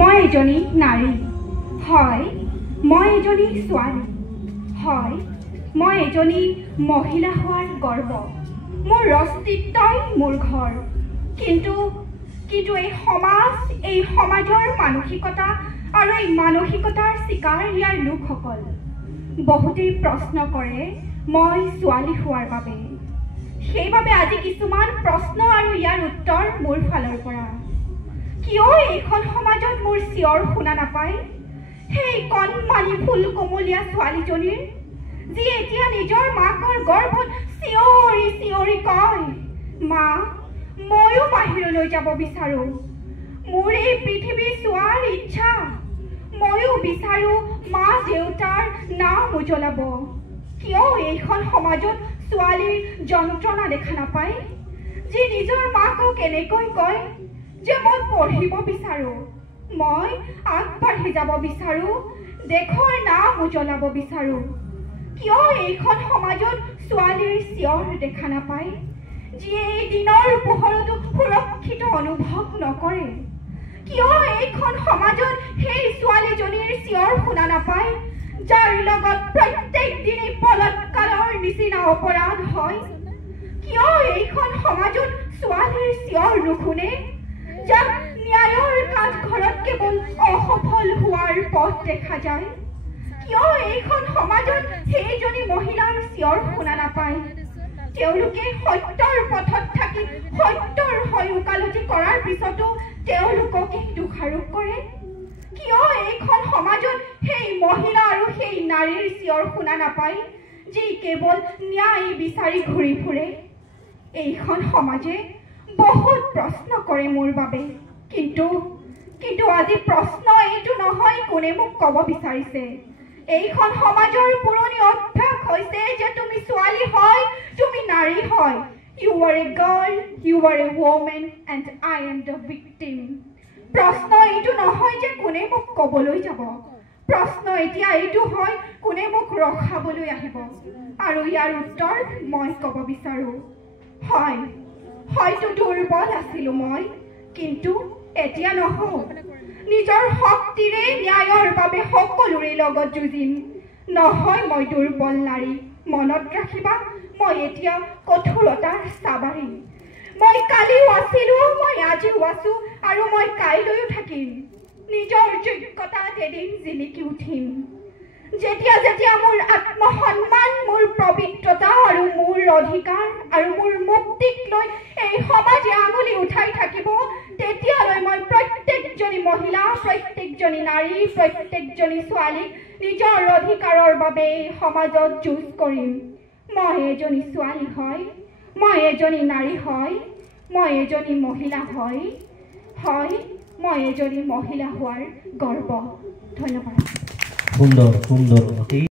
মই এজনী নাৰী হয়, মই এজনী ছোৱালী হয়, মই এজনী মহিলা হোৱাৰ গৰ্ব। মোৰ অস্তিত্বই মোৰ ঘৰ। কিন্তু এই সমাজ, এই সমাজৰ মানসিকতা আৰু এই মানসিকতাৰ চিকাৰ ইয়াৰ লোকসকল। বহুতেই প্ৰশ্ন কৰে মই ছোৱালী হোৱাৰ বাবে। সেইবাবে আজি কিছুমান প্ৰশ্ন আৰু ইয়াৰ উত্তৰ মোৰ ফালৰ পৰা। কিয় এইখন সমাজত মোৰ চিঞৰ শুনা নাপায়? সেই কণমানি ফুল কোমলীয়া ছোৱালীজনীৰ, যি এতিয়া নিজৰ মাকৰ গৰ্ভত চিঞৰি চিঞৰি কয়, মা, ময়ো বাহিৰলৈ যাব বিচাৰোঁ। মোৰ এই পৃথিৱী চোৱাৰ ইচ্ছা। ময়ো বিচাৰোঁ মা দেউতাৰ নাম উজ্বলাব। কিয় এইখন সমাজত ছোৱালীৰ যন্ত্ৰণা দেখা নাপায়? যি নিজৰ মাকক এনেকৈ কয় যে মই পঢ়িব বিচাৰোঁ, মই আগবাঢ়ি যাব বিচাৰোঁ, দেশৰ নাম উজ্বলাব বিচাৰোঁ। কিয় এইখন সমাজত ছোৱালীৰ চিঞৰ দেখা নাপায়? যিয়ে এই দিনৰ পোহৰতো সুৰক্ষিত অনুভৱ নকৰে। কিয় এইখন সমাজত সেই ছোৱালীজনীৰ চিঞৰ শুনা নাপায়, যাৰ লগত প্ৰত্যেক দিনে বলৎকাৰৰ নিচিনা অপৰাধ হয়? কিয় এইখন সমাজত ছোৱালীৰ চিঞৰ নুশুনে, যাক ন্যায়ৰ কাঠঘৰত কেৱল অসফল হোৱাৰ পথ দেখা যায়? কিয় এইখন সমাজত সেইজনী মহিলাৰ চিঞৰ শুনা নাপায়? তেওঁলোকে সত্যৰ পথত থাকি সত্যৰ হৈ ওকালতি কৰাৰ পিছতো তেওঁলোককে দোষাৰোপ কৰে। কিয় এইখন সমাজত সেই মহিলা আৰু সেই নাৰীৰ চিঞৰ শুনা নাপায়, যি কেৱল ন্যায় বিচাৰি ঘূৰি ফুৰে? এইখন সমাজে বহুত প্ৰশ্ন কৰে মোৰ বাবে। কিন্তু আজি প্ৰশ্ন এইটো নহয় কোনে মোক ক'ব বিচাৰিছে। এইখন সমাজৰ পুৰণি অভ্যাস হৈছে যে তুমি ছোৱালী হয়, তুমি নাৰী হয়। You are a girl, you are a woman, and I am the victim. প্ৰশ্ন এইটো নহয় যে কোনে মোক ক'বলৈ যাব। প্ৰশ্ন এতিয়া এইটো হয় কোনে মোক ৰখাবলৈ আহিব। আৰু ইয়াৰ উত্তৰ মই ক'ব বিচাৰোঁ। হয়, হয়তো দুৰ্বল আছিলোঁ মই, কিন্তু এতিয়া নহওঁ। নিজৰ শক্তিৰে ন্যায়ৰ বাবে সকলোৰে লগত যুঁজিম। নহয় মই দুৰ্বল নাৰী, মনত ৰাখিবা, মই এতিয়া কঠোৰতাৰ চাবাৰী। মই কালিও আছিলোঁ, মই আজিও আছোঁ, আৰু মই কাইলৈও থাকিম। নিজৰ যোগ্যতাত এদিন জিলিকি উঠিম। যেতিয়া মোৰ আত্মসন্মান, মোৰ পবিত্ৰতা আৰু মোৰ অধিকাৰ আৰু মোৰ মুক্তিক লৈ এই সমাজে আঙুলি উঠাই থাকিব, তেতিয়ালৈ মই প্ৰত্যেকজনী মহিলা, প্ৰত্যেকজনী নাৰী, প্ৰত্যেকজনী ছোৱালীক নিজৰ অধিকাৰৰ বাবে এই সমাজত যুঁজ কৰিম। মই এজনী ছোৱালী হয়, মই এজনী নাৰী হয়, মই এজনী মহিলা হয়, মই এজনী মহিলা হোৱাৰ গৰ্ব। ধন্যবাদ। সুন্দৰ সুন্দৰ।